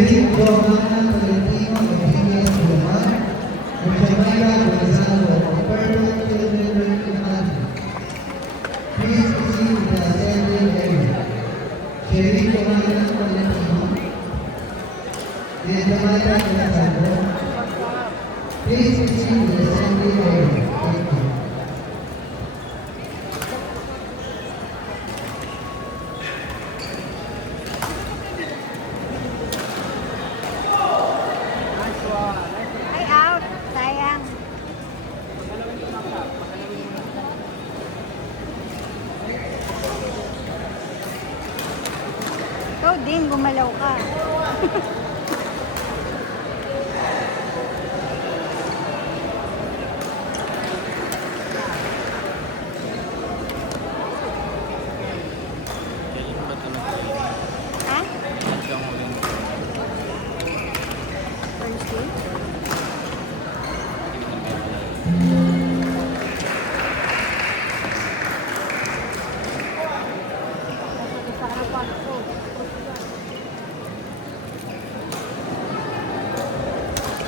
Eric Johanna Tolentino Rodriguez Guzman, Mujamila Gonzalo of Permanent Children Academy. Please proceed to the assembly area. Eric Johanna Tolentino, Mujamila Gonzalo, please proceed to the assembly area. Thank you. Ay, out. Sayang. Ikaw din, gumalaw ka. Ha? Thursday? Sa harapan ko.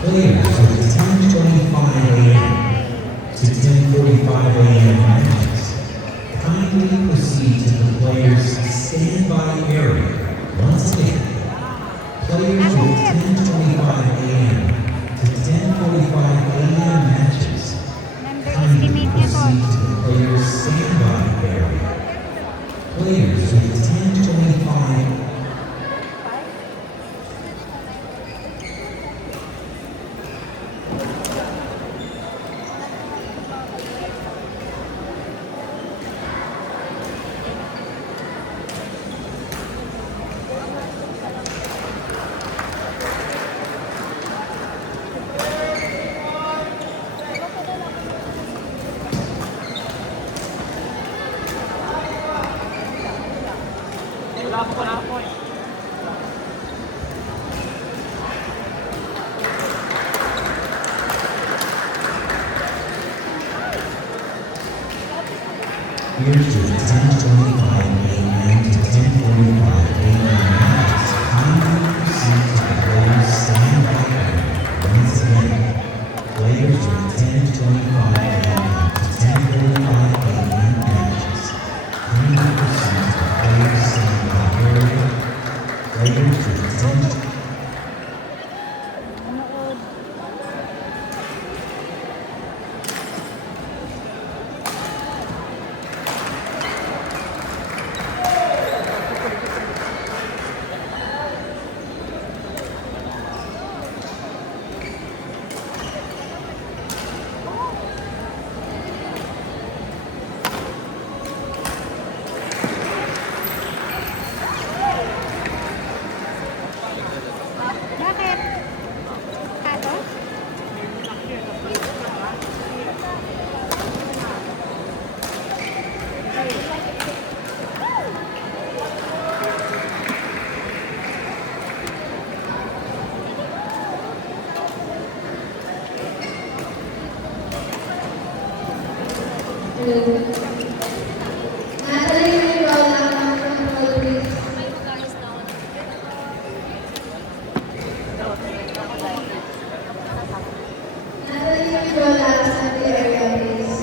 Players with 10:25 a.m. to 10:45 a.m. matches, kindly proceed to the players' standby area. Once again, players with 10:25 a.m. to 10:45 a.m. matches, kindly Underestimate niya to. proceed to the players' standby area. Players with 10:25 Here's your 10:25 a.m. to 10:45 a.m. matches. Kindly proceed to the players' standby area. Once again, players with 10:25 a.m. to 10:45 a.m. matches. Kindly proceed to the players' standby area. Players with 10. Manood. Bakit? Kado? Natalie Nicola, control please. Natalie Nicola, assembly area please.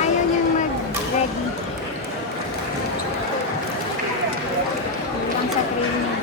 Ayaw niyang mag-ready. Lang sa training.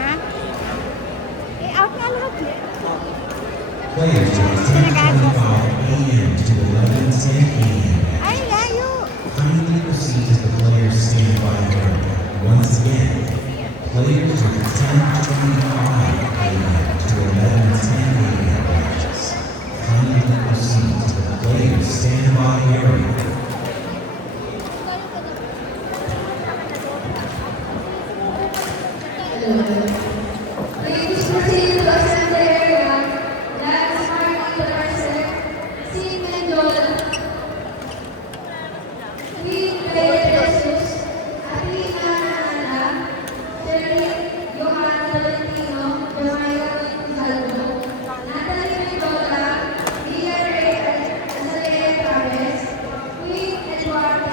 Ha? Out na lahat eh. Players to 10:25 a.m. to 11:10 a.m. Ay, layo. Kindly proceed to the players standby area. Once again, players with 10:25 a.m. to 11:10 a.m. matches. Kindly proceed to the players standby area. Please proceed to assembly area. Lance Martin Percent, C. Mendola. Queen Claire Jesus, Athena Nana, Sherry Johan Tolentino, Jamayo Gonzalo, Natalie Mendola, Dia Reyes, Azalea Chavez, Queen Eduardo.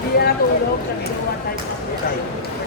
Hindi na natulog kasi one time.